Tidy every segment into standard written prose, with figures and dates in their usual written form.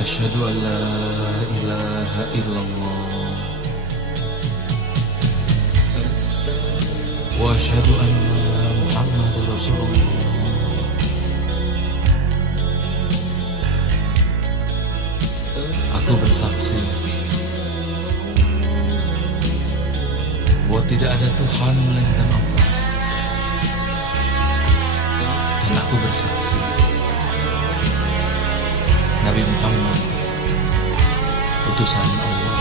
Asyhadu an la ilaha illallah wa asyhadu anna Muhammadar Rasulullah. Aku bersaksi bahwa tidak ada Tuhan melainkan Allah, dan aku bersaksi Nabi Muhammad utusan Allah.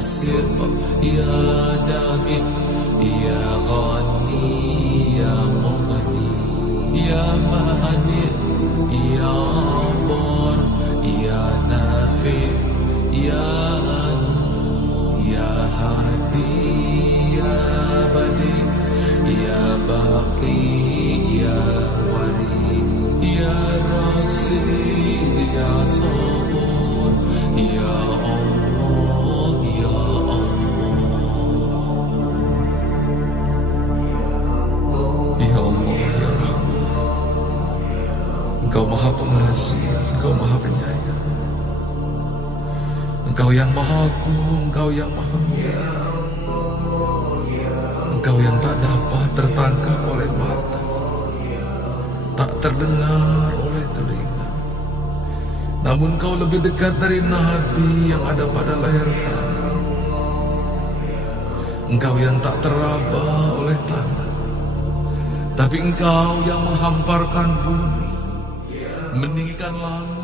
مبسط يا جامع يا غني يا مغني يا مانع يا بار يا نافع يا نور يا هادي يا بديع يا باقي يا ولي يا رشيد يا صبور يا Allah ya Allah. Ya Allah ya Rahman, Engkau Maha Pengasih, Engkau Maha Penyayang, Engkau yang Maha Agung, Engkau yang Maha Mulia, Engkau yang tak dapat tertangkap oleh mata, tak terdengar oleh telinga, namun Engkau lebih dekat dari nadi yang ada pada leher kami. Engkau yang tak teraba oleh tangan, tapi Engkau yang menghamparkan bumi, meninggikan langit